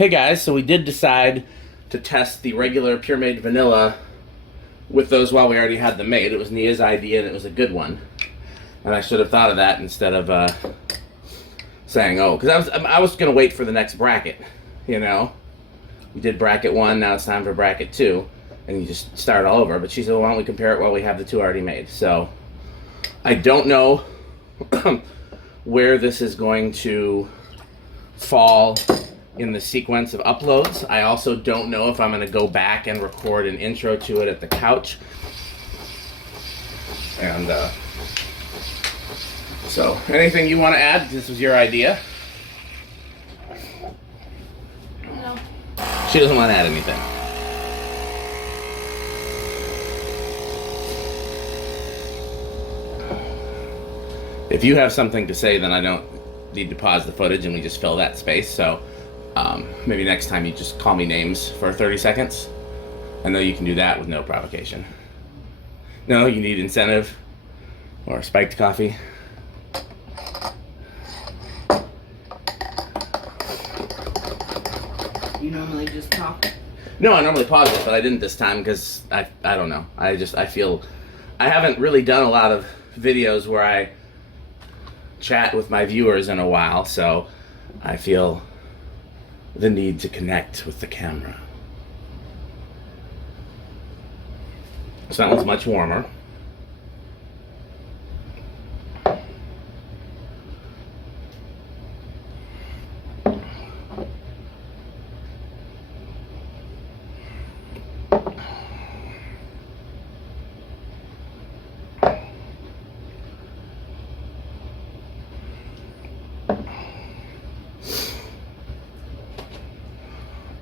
Hey guys, so we did decide to test the regular Puremade vanilla with those while we already had them made. It was Nia's idea and it was a good one. And I should have thought of that instead of saying, oh, because I was going to wait for the next bracket, you know. We did bracket 1, now it's time for bracket 2. And you just start all over. But she said, well, why don't we compare it while we have the 2 already made. So I don't know where this is going to fall in the sequence of uploads. I also don't know if I'm going to go back and record an intro to it at the couch. And so anything you want to add? This was your idea. No. She doesn't want to add anything. If you have something to say, then I don't need to pause the footage and we just fill that space. So maybe next time you just call me names for 30 seconds. I know you can do that with no provocation. No, you need incentive or spiked coffee. You normally just talk? No, I normally pause it, but I didn't this time because I don't know. I feel I haven't really done a lot of videos where I chat with my viewers in a while, so I feel the need to connect with the camera. So that one's much warmer.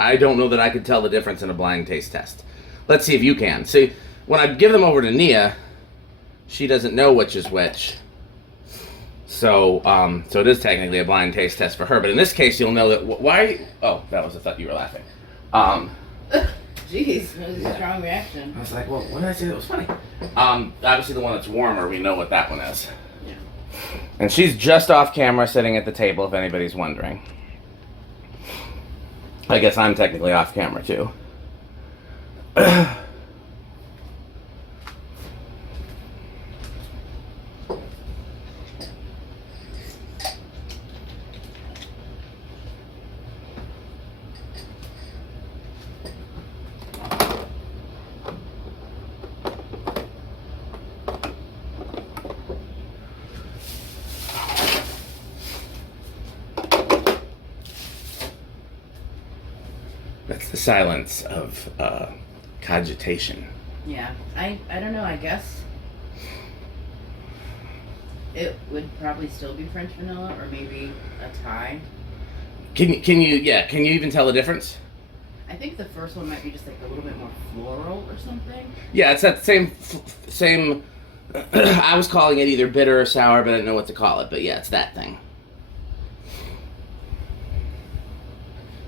I don't know that I could tell the difference in a blind taste test. Let's see if you can. See, when I give them over to Nia, she doesn't know which is which. So, so it is technically a blind taste test for her. But in this case, you'll know that. Why? Oh, that was. I thought you were laughing. Jeez, that was a strong reaction. I was like, well, what did I say that was funny? Obviously the one that's warmer, we know what that one is. Yeah. And she's just off camera, sitting at the table, if anybody's wondering. I guess I'm technically off camera too. That's the silence of cogitation. Yeah, I don't know, I guess it would probably still be French vanilla or maybe a Thai. Can you even tell the difference? I think the first one might be just like a little bit more floral or something. Yeah, it's that same I was calling it either bitter or sour, but I didn't know what to call it. But yeah, it's that thing.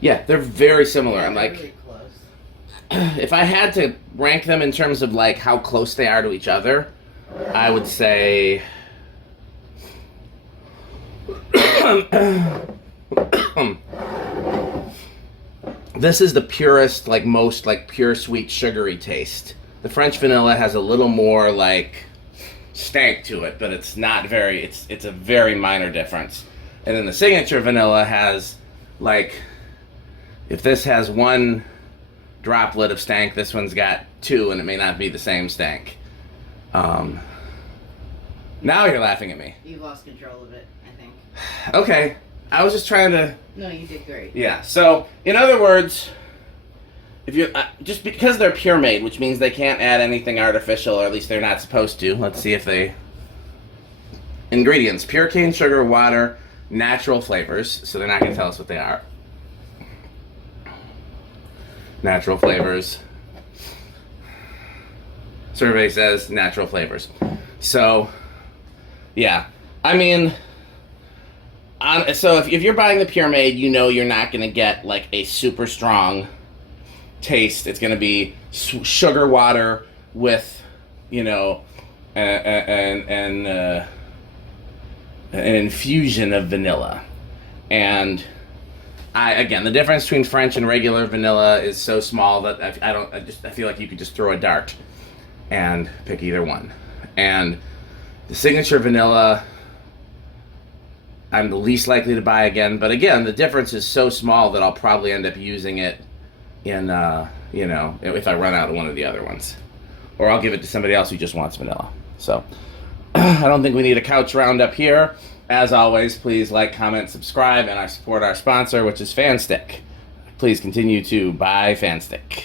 Yeah, they're very similar. Yeah, I'm like, really close. if I had to rank them in terms of like how close they are to each other, I would say this is the purest, like most like pure sweet sugary taste. The French vanilla has a little more like stank to it, but it's not very, it's a very minor difference. And then the signature vanilla has like, if this has 1 droplet of stank, this one's got 2, and it may not be the same stank. Now you're laughing at me. You've lost control of it, I think. Okay, I was just trying to. No, you did great. Yeah. So, in other words, if you just because they're Puremade, which means they can't add anything artificial, or at least they're not supposed to. Let's see if they. Ingredients: pure cane sugar, water, natural flavors. So they're not going to tell us what they are. Natural flavors. Survey says natural flavors. So, yeah. I mean, so if you're buying the Puremade, you know you're not going to get like a super strong taste. It's going to be sugar water with, you know, an infusion of vanilla. And Again, the difference between French and regular vanilla is so small that I feel like you could just throw a dart and pick either one. And the signature vanilla, I'm the least likely to buy again. But again, the difference is so small that I'll probably end up using it in, if I run out of one of the other ones. Or I'll give it to somebody else who just wants vanilla. So, I don't think we need a couch roundup here. As always, please like, comment, subscribe, and I support our sponsor, which is Fanstick. Please continue to buy Fanstick.